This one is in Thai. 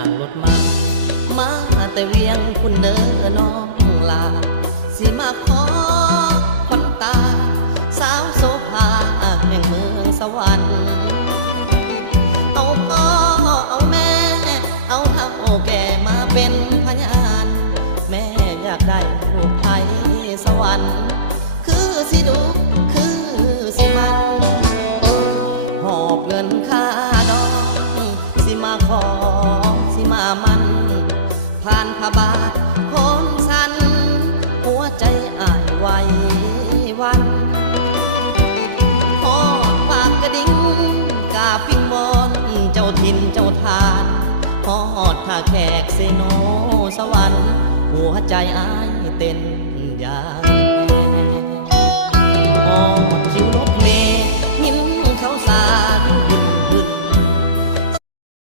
างรถมาแต่เวียงคุณเด้อน้องลาสิมาขอควันตาสาวโสภาแห่งเมืองสวรรค์เอาพ่อเอาแม่เอาเฒ่าแก่มาเป็นพยานแม่อยากได้ลูกไทยสวรรค์คือสิดูคือสิมันหอบเงินค่าดองสิมาขอสิมามันผ่านพระบาทคนสันหัวใจอ่ายไหววันพอปากกระดิ่งกาปิงวอนเจ้าถิ่นเจ้าทานพอหอดท่าแขกเซโนสวรรค์หัวใจอ้ายเต้นอย่าง